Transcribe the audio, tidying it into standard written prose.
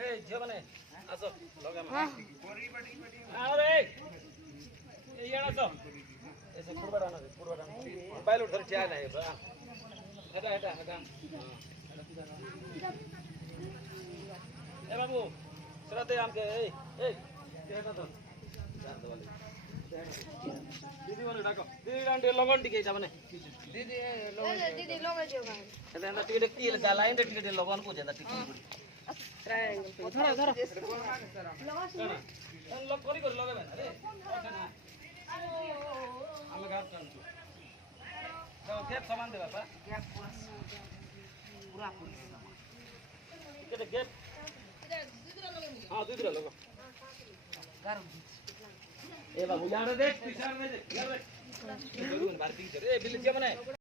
এই ঝিও মানে আসো লগে মা আরে এই ইয়ার আসো এসে পুরবাড়া না মোবাইল ধরে চায় না এটা এ বাবু সেটা দে আমাকে এই এটা তো জানতে বলে দিদি বলে ডাকো দিদি রান্ডে লগন টিকে যা মানে দিদি লগে যাও ভাই এটা টিকে কি লাইন টিকে লগন কো জানা টিকে ট্রায়াঙ্গেল ধরো লগ করি লগাবেন আরে ওঠে না আমি গাছ টানছি তো গ্যাপ সমান দে বাবা গ্যাপ পুরা এটা গ্যাপ हां दूसरा लोगो गरम ए बाबू यार देख पिछाड़ में देख यार देख भारती ए बिल जे बने